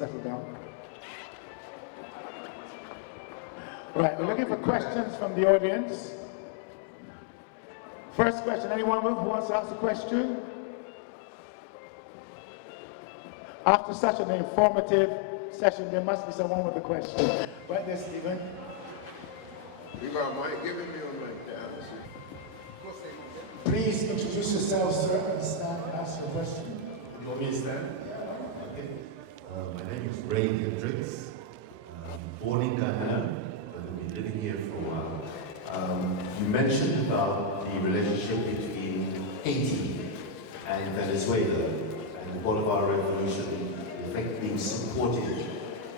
settle down. Right, we're looking for questions from the audience. First question, anyone who wants to ask a question? After such an informative session, there must be someone with a question. Right there, Stephen. You got a mic? Give me a mic to answer. Please introduce yourself, sir, and stand and ask your question. You want me to stand? Okay. My name is Ray Hendricks. Born in Ghana, but I've been living here for a while. You mentioned about the relationship between Haiti and Venezuela and the Bolivar Revolution, in fact being supported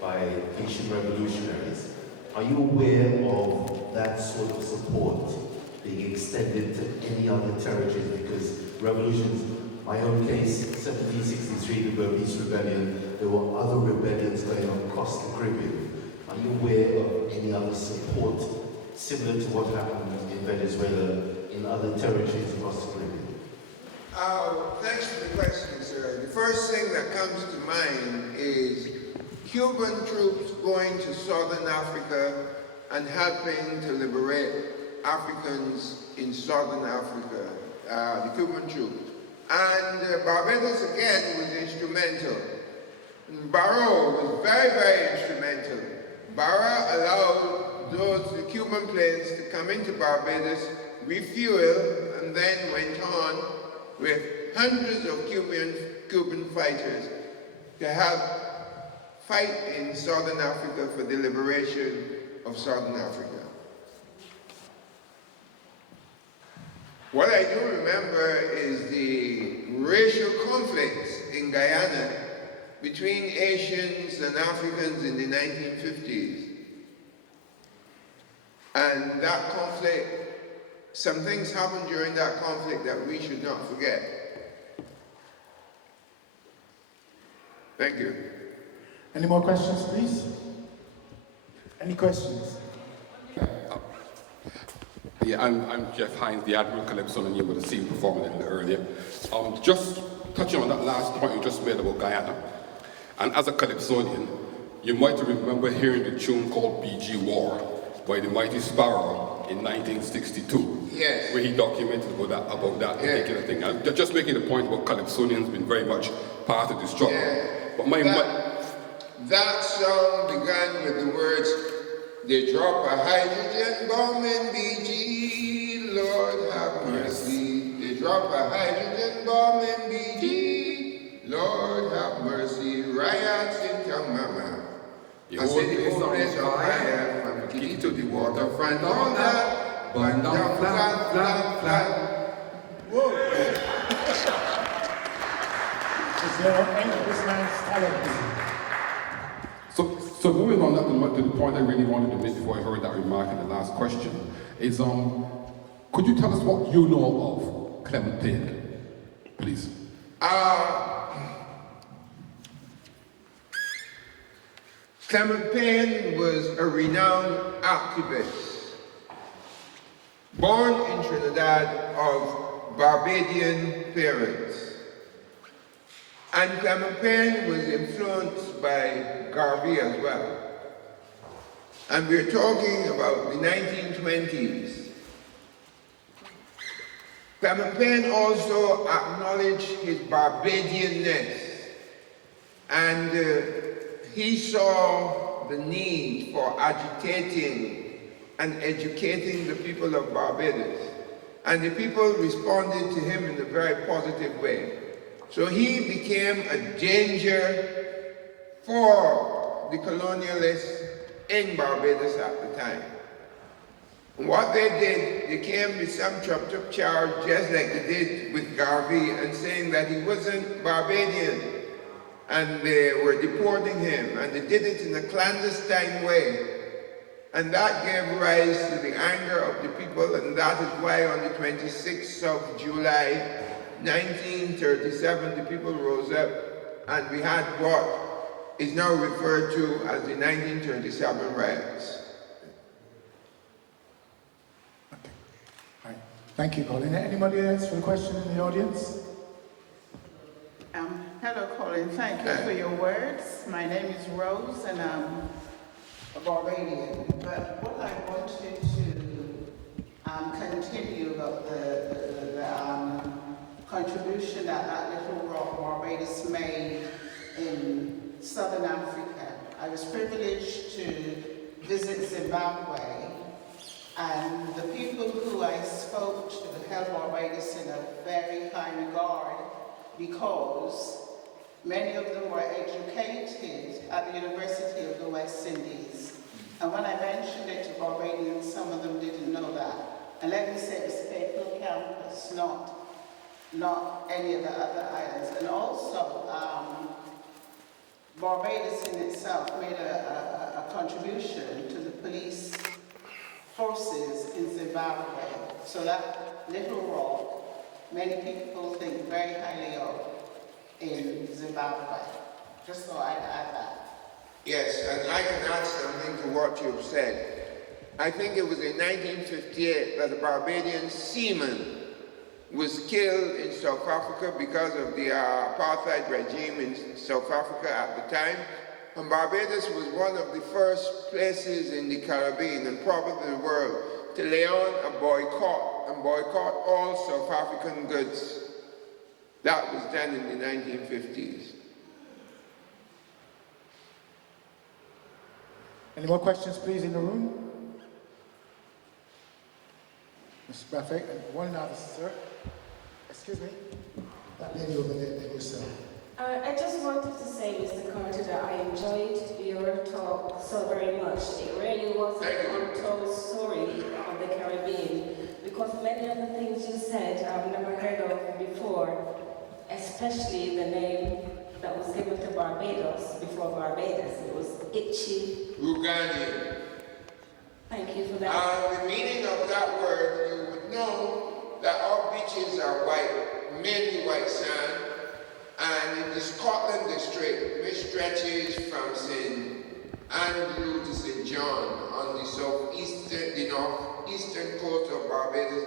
by Haitian revolutionaries. Are you aware of that sort of support being extended to any other territories? Because revolutions, my own case, 1763, the Burmese Rebellion, there were other rebellions going on across the Caribbean. Are you aware of any other support similar to what happened in Venezuela in other territories across the Caribbean? Thanks for the question, sir. The first thing that comes to mind is Cuban troops going to Southern Africa and helping to liberate Africans in Southern Africa, the Cuban troops. And Barbados again was instrumental. And Barrow was very, very instrumental. Barrow allowed the Cuban planes to come into Barbados, refuel, and then went on with hundreds of Cuban fighters to help fight in Southern Africa for the liberation of Southern Africa. What I do remember is the racial conflicts in Guyana between Asians and Africans in the 1950s. And that conflict, some things happened during that conflict that we should not forget. Thank you. Any more questions, please? Any questions? Yeah, I'm Jeff Hines, the Admiral Calypso, and you would have seen performing a little earlier. Just touching on that last point you just made about Guyana, and as a Calypsonian, you might remember hearing the tune called BG War by the Mighty Sparrow in 1962. Yes. Where he documented about that particular thing. I'm just making the point about Calypsonians being very much part of the struggle. Yeah. But that song began with the words, "They drop a hydrogen bomb in BG, Lord have mercy. They drop a hydrogen bomb in BG, Lord have mercy. Riots in Kamama. I said the whole place on fire, from the key to the waterfront, all that, burn down, flat, flat, flat." Whoa. Is there any of this man's talent? So moving on to the point I really wanted to make before I heard that remark in the last question is, could you tell us what you know of Clement Payne, please? Clement Payne was a renowned activist, born in Trinidad of Barbadian parents. And Clement Payne was influenced by Garvey as well. And we're talking about the 1920s. Clement Payne also acknowledged his Barbadianness, and he saw the need for agitating and educating the people of Barbados. And the people responded to him in a very positive way. So he became a danger for the colonialists in Barbados at the time. And what they did, they came with some trumped up charge, just like they did with Garvey, and saying that he wasn't Barbadian, and they were deporting him, and they did it in a clandestine way. And that gave rise to the anger of the people, and that is why on the 26th of July, 1937, the people rose up, and we had what is now referred to as the 1937 riots. Okay. All right. Thank you, Collin. Anybody else for a question in the audience? Hello, Colin. Thank you for your words. My name is Rose, and I'm a Barbadian. But what I wanted to continue about the contribution that little rock Barbados made in Southern Africa. I was privileged to visit Zimbabwe, and the people who I spoke to held Barbados in a very high regard because many of them were educated at the University of the West Indies. And when I mentioned it to Barbadians, some of them didn't know that. And let me say, it was Fayetteville campus, not any of the other islands. And also, Barbados in itself made a contribution to the police forces in Zimbabwe. So that little rock, many people think very highly of in Zimbabwe. Just so I'd add that. Yes, and I can add something to what you've said. I think it was in 1958 that a Barbadian seaman was killed in South Africa because of the apartheid regime in South Africa at the time. And Barbados was one of the first places in the Caribbean and probably the world to lay on a boycott and boycott all South African goods. That was done in the 1950s. Any more questions, please, in the room? Mr. Buffett, one another, sir. Excuse me. That lady over there, yourself. I just wanted to say, Mr. Carter, that I enjoyed your talk so very much. It really was an untold story of the Caribbean, because many of the things you said I've never heard of before, especially the name that was given to Barbados before Barbados. It was Itchy. Ugandan. Thank you for that. The meaning of that word, you would know that our beaches are white, mainly white sand, and in the Scotland district, which stretches from St. Andrew to St. John on the northeastern coast of Barbados,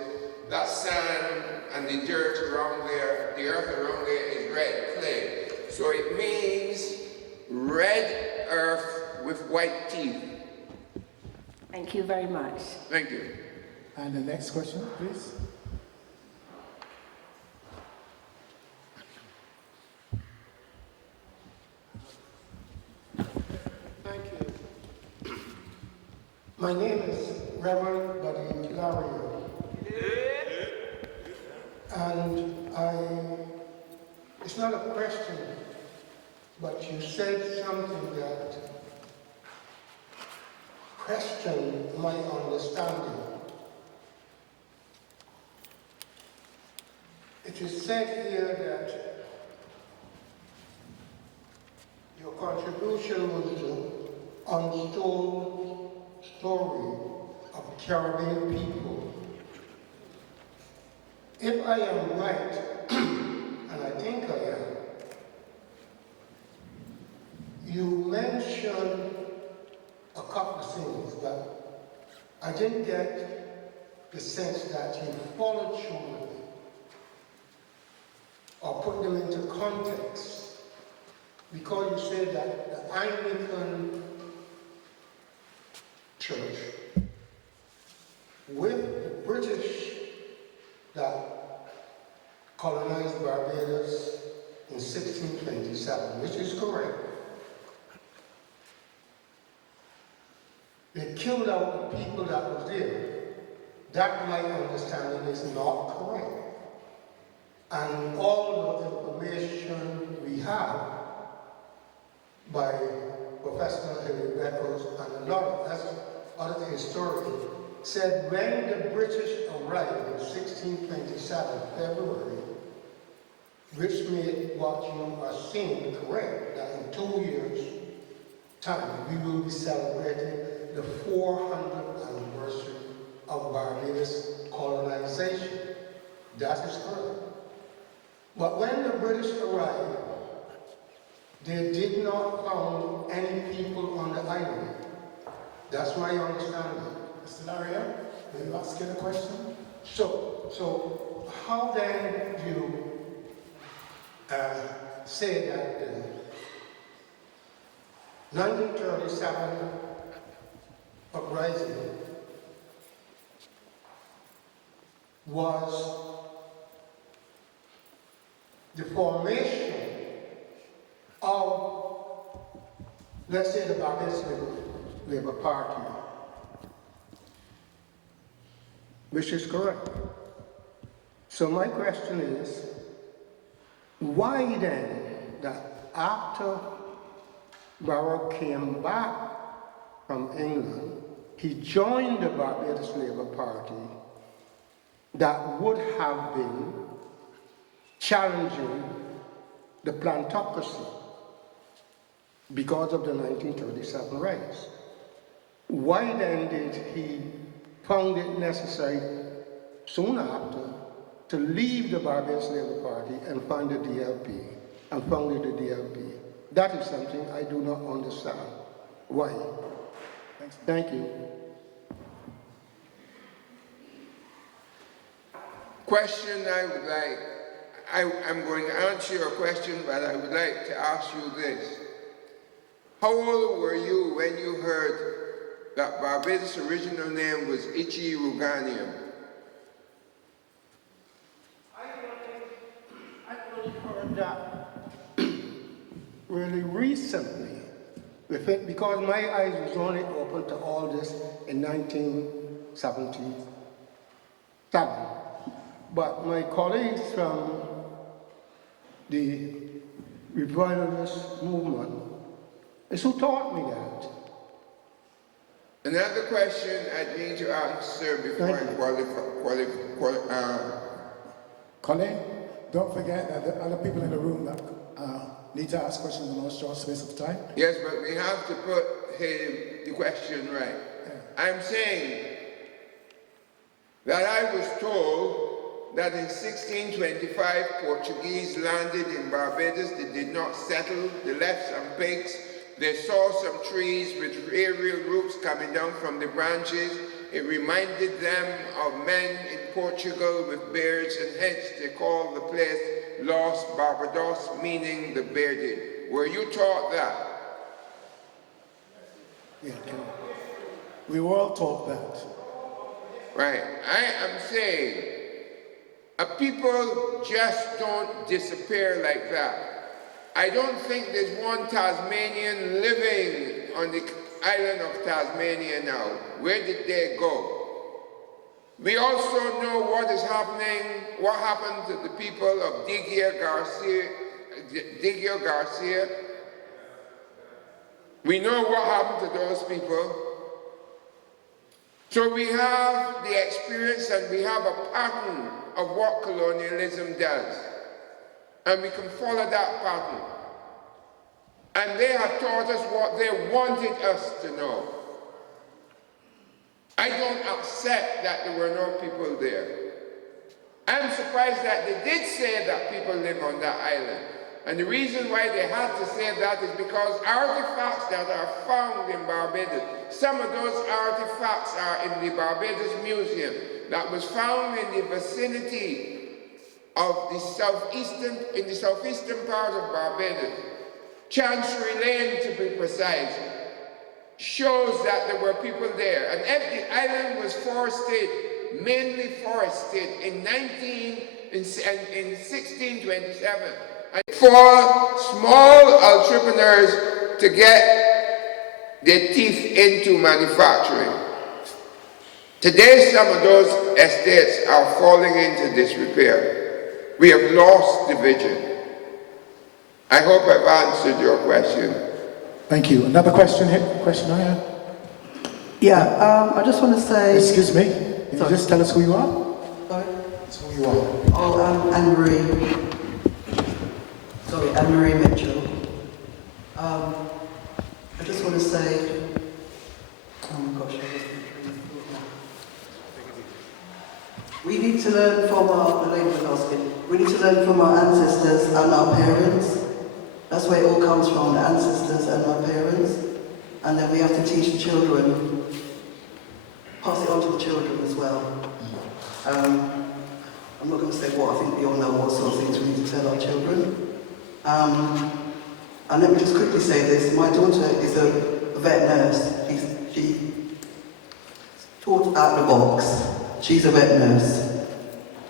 that sand and the dirt around there, the earth around there is red clay. So it means red earth with white teeth. Thank you very much. Thank you. And the next question, please. Thank you. My name is Reverend Buddy Lario. And it's not a question, but you said something that questioned my understanding. It is said here that your contribution was the untold story of Caribbean people. If I am right, and I think I am, you mentioned a couple of things, but I didn't get the sense that you followed through with it or put them into context, because you said that the Anglican Church with the British that colonized Barbados in 1627, which is correct. They killed out the people that was there. That, my understanding, is not correct. And all the information we have by Professor Harry Beckles and a lot of other historians said when the British arrived in 1627, February, which made what you are saying correct, that in 2 years' time we will be celebrating the 400th anniversary of Barbados colonization. That is correct. But when the British arrived, they did not found any people on the island. That's my understanding. Mr. Lario, are you asking a question? So how then do say that the 1937 uprising was the formation of, let's say, the Barbados Labour Party, which is correct. So my question is, why then that after Barrow came back from England, he joined the Barbados Labour Party that would have been challenging the plantocracy because of the 1937 riots? Why then did he found it necessary soon after to leave the Barbados Labour Party and founded the DLP and founded the DLP? That is something I do not understand. Why? Thank you. Question I would like, I'm going to answer your question, but I would like to ask you this. How old were you when you heard that Barbados' original name was Ichi Ruganium? I only heard that really recently, because my eyes was only open to all this in 1977. But my colleagues from the revivalist movement is who taught me that. Another question I need to answer before I Collin, don't forget that there are other people in the room that need to ask questions in a short space of time. Yes, but we have to put the question right. Yeah. I'm saying that I was told that in 1625, Portuguese landed in Barbados. They did not settle. They left some pigs. They saw some trees with aerial roots coming down from the branches. It reminded them of men in Portugal with beards, and hence they called the place Los Barbados, meaning the bearded. Were you taught that? Yeah, we were all taught that. Right. I am saying, people just don't disappear like that. I don't think there's one Tasmanian living on the island of Tasmania now. Where did they go? We also know what is happening, what happened to the people of Digio Garcia. We know what happened to those people. So we have the experience and we have a pattern of what colonialism does. And we can follow that pattern. And they have taught us what they wanted us to know. I don't accept that there were no people there. I'm surprised that they did say that people live on that island. And the reason why they had to say that is because artifacts that are found in Barbados, some of those artifacts are in the Barbados Museum that was found in the vicinity of the southeastern part of Barbados. Chancery Lane, to be precise, shows that there were people there. And if the island was forested, mainly forested, in 1627, and for small entrepreneurs to get their teeth into manufacturing. Today, some of those estates are falling into disrepair. We have lost the vision. I hope I've answered your question. Thank you. Another question here? Question I have? Yeah, I just want to say... Excuse me? Can you just tell us who you are? Sorry? That's who you are. Oh, I'm Anne-Marie. Sorry, Anne-Marie Mitchell. I just want to say... Oh my gosh, I lost my train of thought now. We need to learn from the lady was asking. We need to learn from our ancestors and our parents. That's where it all comes from, the ancestors and our parents. And then we have to teach the children, pass it on to the children as well. I'm not going to say what, I think we all know what sort of things we need to tell our children. And let me just quickly say this. My daughter is a vet nurse. She taught out the box. She's a vet nurse.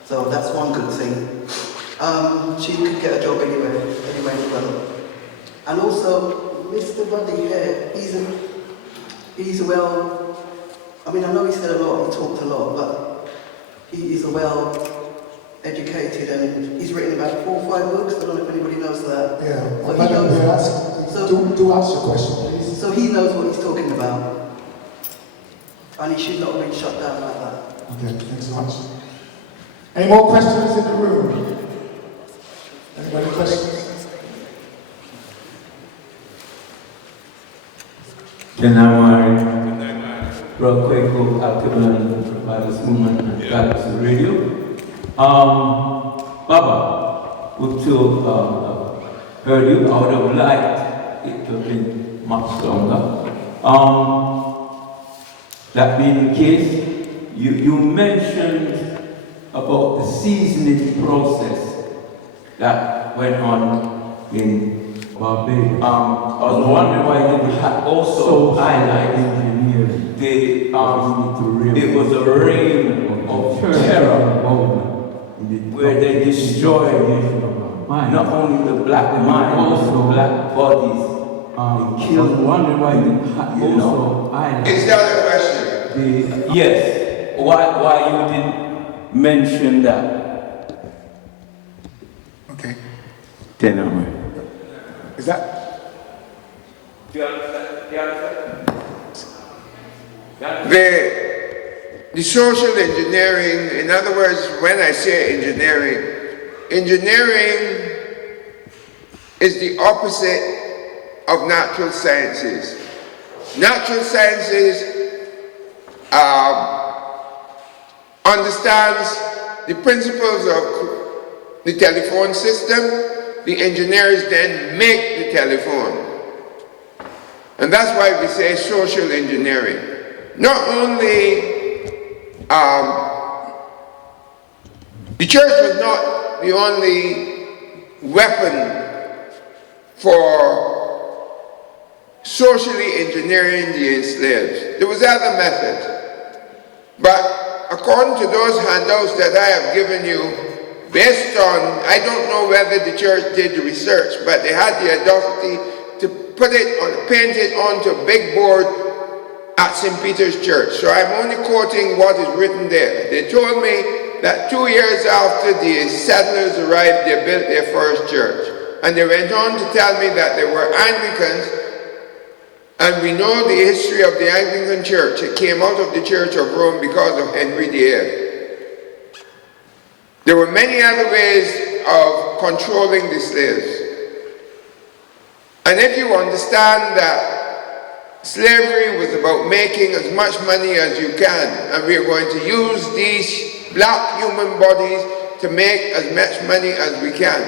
So that's one good thing. She could get a job anywhere in the world. And also, Mr. Buddy here, he's well, I mean, I know he said a lot, he talked a lot, but he is a well-educated and he's written about 4 or 5 books. I don't know if anybody knows that. Yeah, But Madam, he knows, do answer the question, please. so he knows what he's talking about. And he should not have been shut down like that. Okay, thanks so much. Any more questions in the room? Anybody questions? Real quick, Alkebulan by this movement and Baptist Radio. Baba, would to heard you, I would have liked it to have been much longer. That being the case, you mentioned about the seasoning process that went on in Barbados. I was wondering why you had also highlighted the it was a reign of terror where they destroyed not only the black mind, also black bodies. They killed. Wondering why you also highlighted. Is that a question? Yes. Why you didn't mention that? Okay. Is that? Do you understand? The social engineering, in other words, when I say engineering, engineering is the opposite of natural sciences. Natural sciences understands the principles of the telephone system. The engineers then make the telephone. And that's why we say social engineering. Not only the church was not the only weapon for socially engineering the enslaved. There was other methods. But according to those handouts that I have given you, based on, I don't know whether the church did the research, but they had the audacity to put it on, paint it onto a big board at St. Peter's Church. So I'm only quoting what is written there. They told me that 2 years after the settlers arrived, they built their first church. And they went on to tell me that there were Anglicans, and we know the history of the Anglican Church. It came out of the Church of Rome because of Henry VIII. There were many other ways of controlling the slaves. And if you understand that slavery was about making as much money as you can, and we are going to use these black human bodies to make as much money as we can.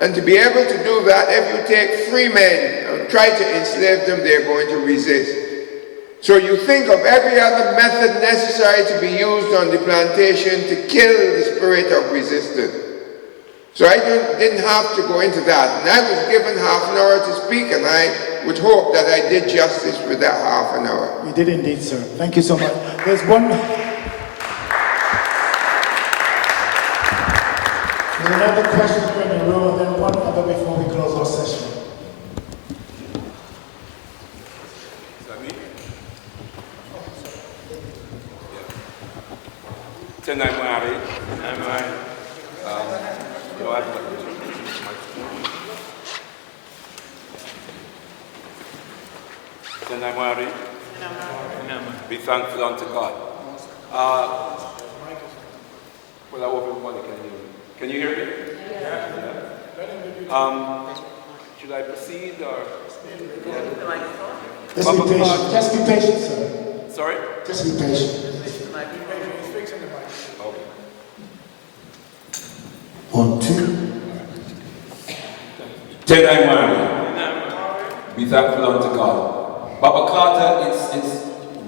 And to be able to do that, if you take free men and try to enslave them, they're going to resist. So you think of every other method necessary to be used on the plantation to kill the spirit of resistance. So I didn't have to go into that. And I was given half an hour to speak, and I would hope that I did justice with that half an hour. You did indeed, sir. Thank you so much. There's another question in the room, and then one other before we close our session. Is that me? Tonight, Mary. Be thankful unto God. Well, I hope everybody can hear me. Can you hear me? Yeah. Should I proceed or? Just be patient. Just be patient, sir. Sorry? Just be patient. Okay. 1, 2. Be thankful unto God. Baba Carter, it's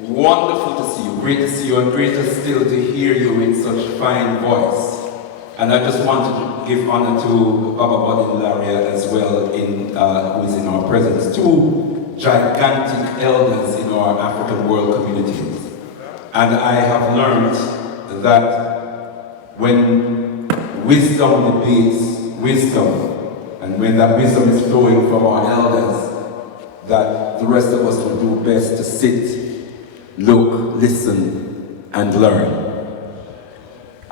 wonderful to see you. Great to see you, and greater still to hear you in such fine voice. And I just wanted to give honor to Baba Bodilaria as well, who is in our presence, two gigantic elders in our African world communities. And I have learned that when wisdom debates wisdom, and when that wisdom is flowing from our elders, that the rest of us will do best to sit, look, listen, and learn.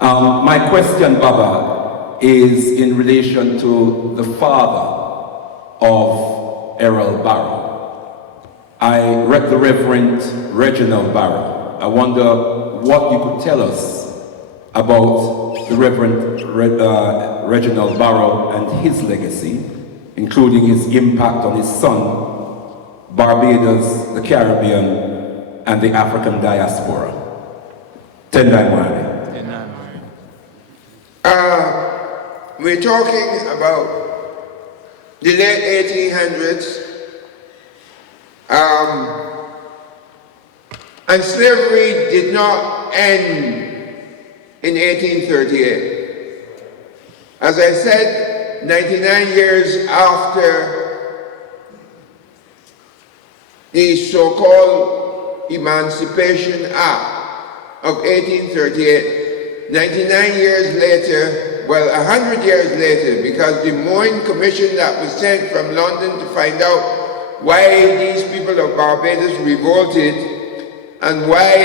My question, Baba, is in relation to the father of Errol Barrow. The Reverend Reginald Barrow. I wonder what you could tell us about the Reverend Reginald Barrow and his legacy, including his impact on his son, Barbados, the Caribbean, and the African diaspora. Tendai Mwani. We're talking about the late 1800s, and slavery did not end in 1838. As I said, 99 years after the so-called Emancipation Act of 1838, 99 years later, well, 100 years later, because the Moyne Commission that was sent from London to find out why these people of Barbados revolted and why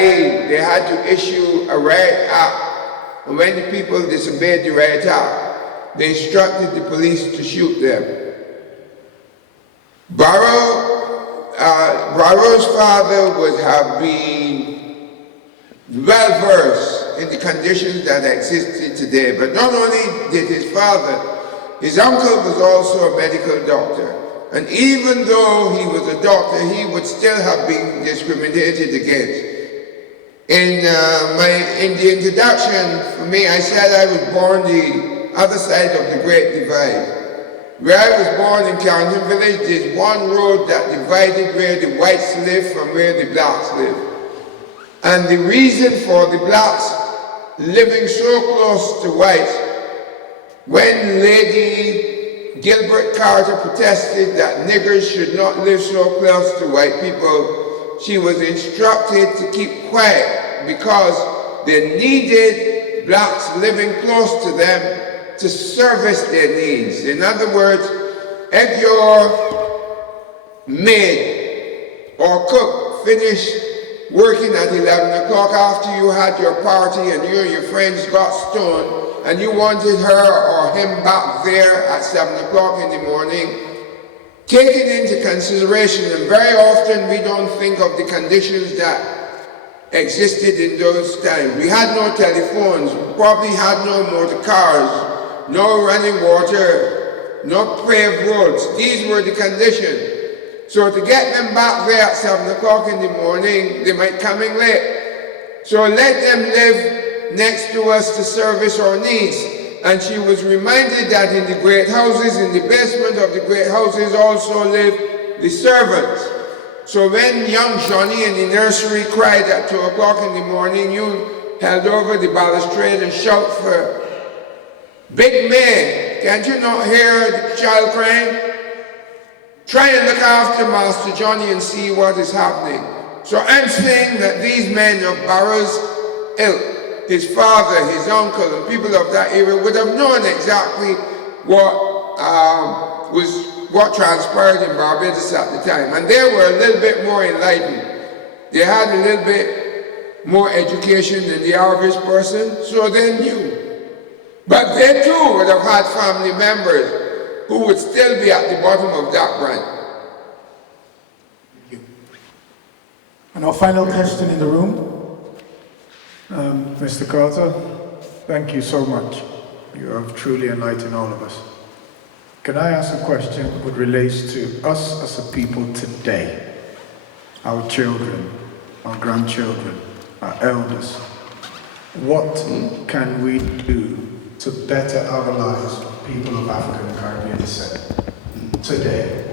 they had to issue a riot act, and when the people disobeyed the riot act, they instructed the police to shoot them. Barrow's father would have been well-versed in the conditions that existed today. But not only did his father, his uncle was also a medical doctor. And even though he was a doctor, he would still have been discriminated against. In the introduction, for me, I said I was born the other side of the Great Divide. Where I was born in Carrington Village, there's one road that divided where the whites live from where the blacks live. And the reason for the blacks living so close to whites, when Lady Gilbert Carter protested that niggers should not live so close to white people, she was instructed to keep quiet because they needed blacks living close to them to service their needs. In other words, if your maid or cook finished working at 11 o'clock after you had your party and you and your friends got stoned and you wanted her or him back there at 7 o'clock in the morning, taking into consideration, and very often we don't think of the conditions that existed in those times. We had no telephones, we probably had no motor cars, no running water, no paved roads. These were the conditions. So to get them back there at 7 o'clock in the morning, they might come in late. So let them live next to us to service our needs. And she was reminded that in the great houses, in the basement of the great houses also live the servants. So when young Johnny in the nursery cried at 2 o'clock in the morning, you held over the balustrade and shout for, "Big May, can't you not hear the child crying? Try and look after Master Johnny and see what is happening." So I'm saying that these men of Barrow's ilk, his father, his uncle, and people of that era would have known exactly what transpired in Barbados at the time. And they were a little bit more enlightened. They had a little bit more education than the average person, so they knew. But they too would have had family members who would still be at the bottom of that brand. And our final question in the room, Mr. Carter, thank you so much. You have truly enlightened all of us. Can I ask a question that relates to us as a people today? Our children, our grandchildren, our elders. What can we do to better our lives, people of African and Caribbean descent, today?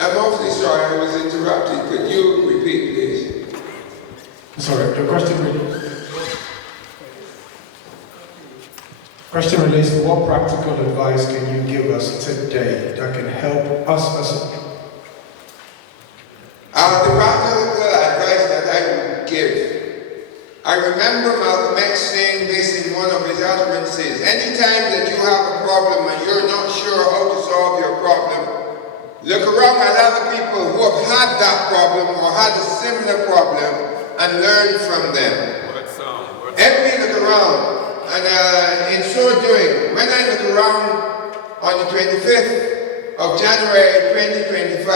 I'm awfully sorry I was interrupted. Could you repeat, please? Sorry, the question really... Question relates to what practical advice can you give us today that can help us as a The practical advice that I would give. I remember Malcolm X saying this in one of his utterances. Anytime that you have a problem and you're not sure how to solve your problem, look around at other people who have had that problem or had a similar problem and learn from them. Everybody look around. And in so doing, when I look around on the 25th of January 2025,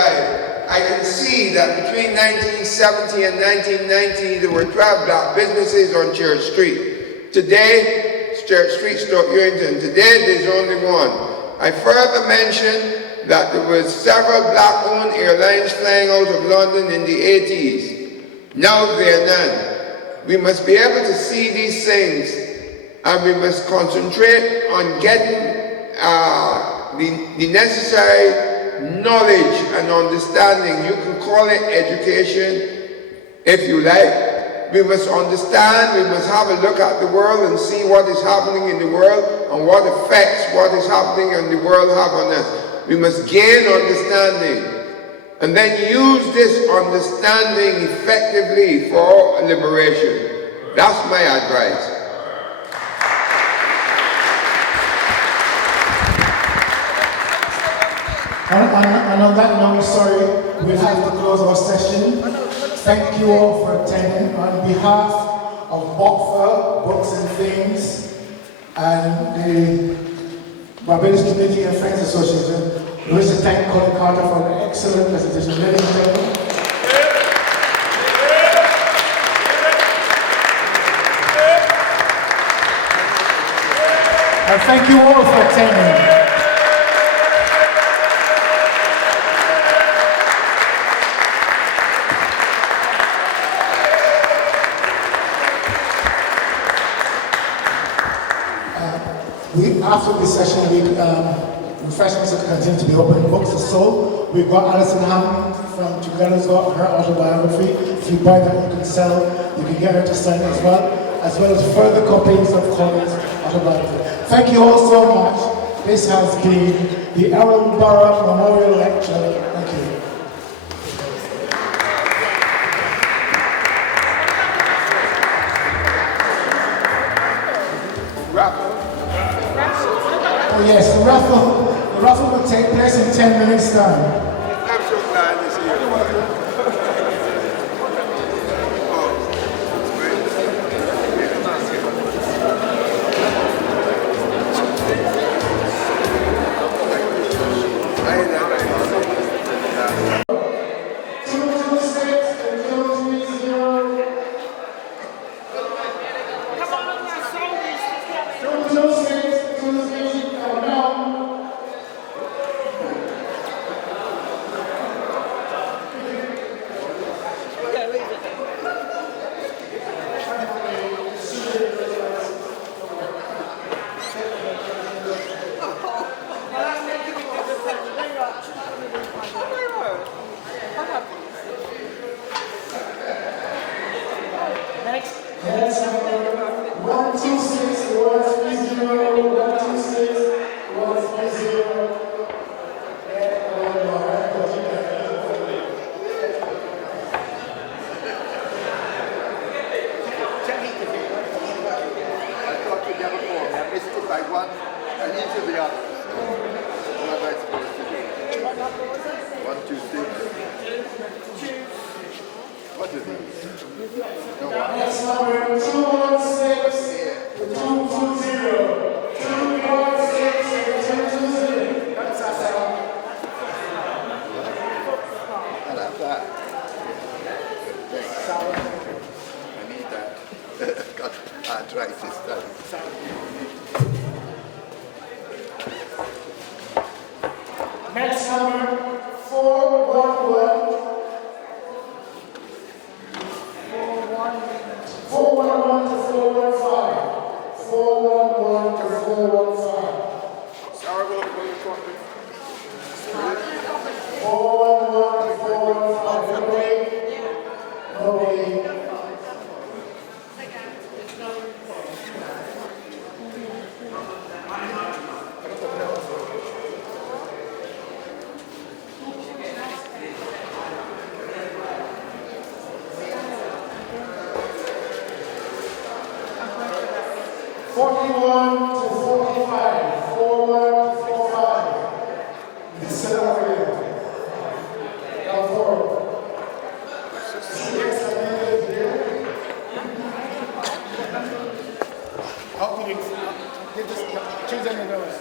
I can see that between 1970 and 1990, there were 12 black businesses on Church Street. Today, Church Street, Stoke Newington, today there's only one. I further mentioned that there was several black-owned airlines flying out of London in the 80s. Now there are none. We must be able to see these things, and we must concentrate on getting the necessary knowledge and understanding. You can call it education if you like. We must understand, we must have a look at the world and see what is happening in the world and what effects what is happening in the world have on us. We must gain understanding and then use this understanding effectively for liberation. That's my advice. And on that note, sorry, we'll have to close our session. Thank you all for attending. On behalf of BOCFA, Books and Things, and the Barbados Community and Friends Association, we wish to thank Collin Carter for an excellent presentation. Ladies and gentlemen. And thank you all for attending. After this session, refreshments will continue to be open. Books are sold. We've got Alison Hammond from Together's got her autobiography. If you buy that, you can sell. You can get her to sign as well as further copies of Collin's autobiography. Thank you all so much. This has been the Errol A Barrow Memorial Lecture. Thank you. Oh yes, the raffle will take place in 10 minutes' time. I'm so glad to see you. Next number 411. 411 to 415. 411 to 415. 411 to 415. Nobody. Nobody. 41 to 45. 41 to 45. This is over here. Come forward. Yes, oh, you didn't. Get this. Choose any of those.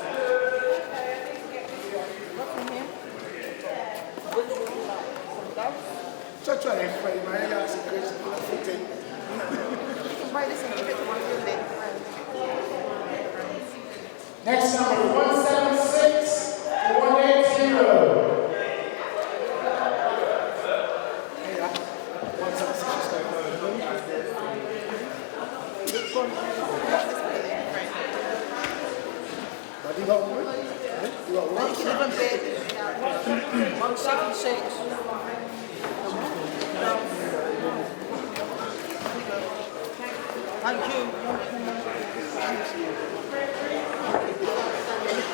Try to find my ass and Chris. Next number 176 to 180. You got one? You got one? 176. Thank you.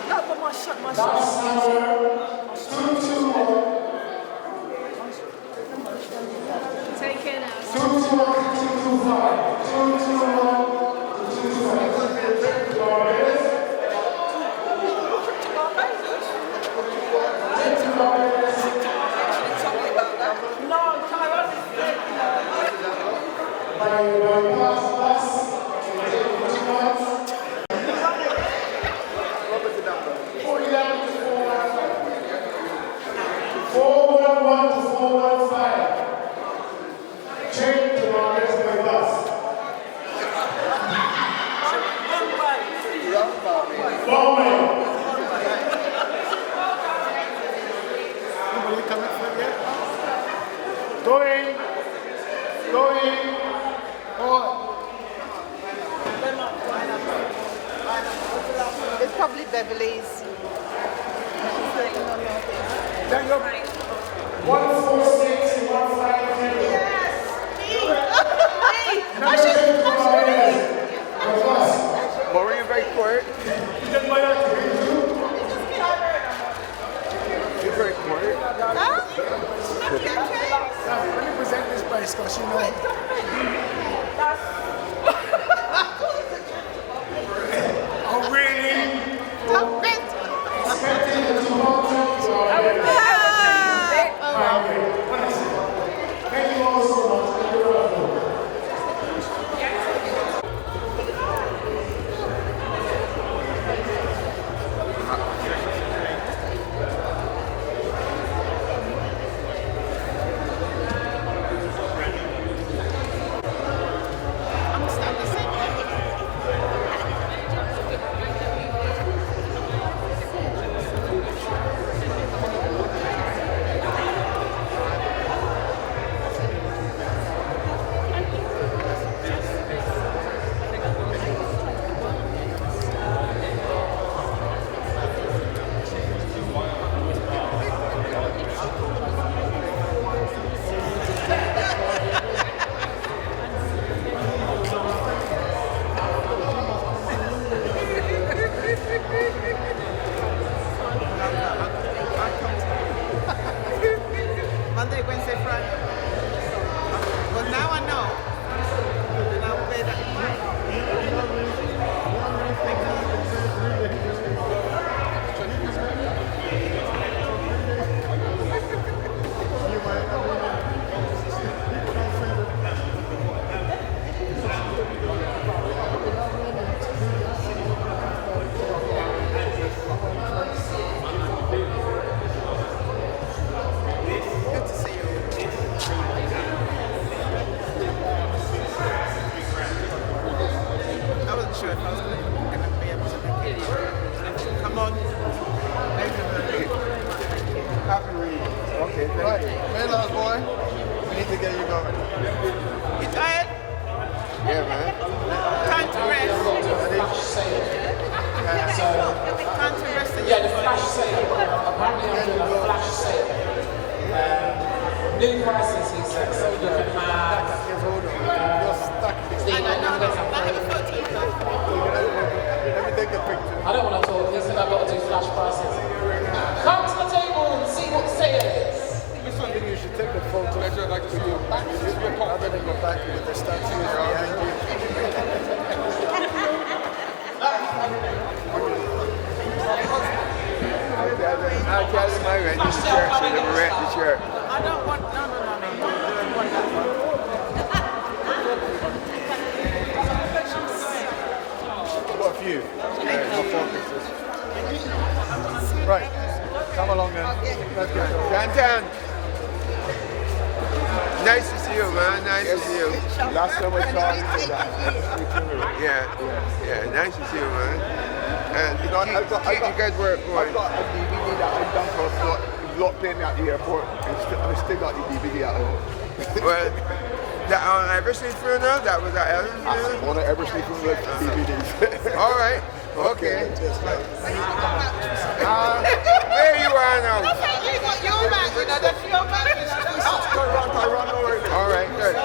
No, but my son. That's number 221. Take care now. 221 to 225. 221 to 225. No, Tyrone is dead. By pass, pass. 411 to 411 to 415. Change to Marcus by bus. Long way. Anybody coming from here? Going. On. It's probably Beverly's. Then you're 146 and 153. Yes! Maureen very quiet. You're very quiet. Let me present this place because you know. Oh, really? Thank you all so much. Monday, Wednesday, Friday. But now I know. And I'll pay that. Good to see you. I wasn't sure if I was going to be able to make it. Come on. Happy reading. Okay, thank you. Mellow boy, we need to get you going. You tired? Yeah, man. Time to rest. Time to rest. Yeah, the flash sale. Apparently I'm doing a flash sale. New prices, he said, so you can have... I have a photo. Let me take a picture. I don't want to talk, listen, I've got to do flash prices. Come to the table and see what the sale is. This one thing you should take the photo. I'd like to see you. Rather than go back with the statue behind you. rent the church, so let me rent the church. I don't want, no. I've got a few. Right, come along then. Let's go. Dantan. Nice to see you, man. Nice to see you. Last time I saw you, Yeah, nice to see you, man. And you know, keep you guys work going. I've got a DVD that I've done for lot playing me at the airport. I still got the DVD at home. Well, that on Eversley funeral, that was at Ellen's funeral? One of Eversley funeral DVDs. All right, okay. Where you are now? All right, good.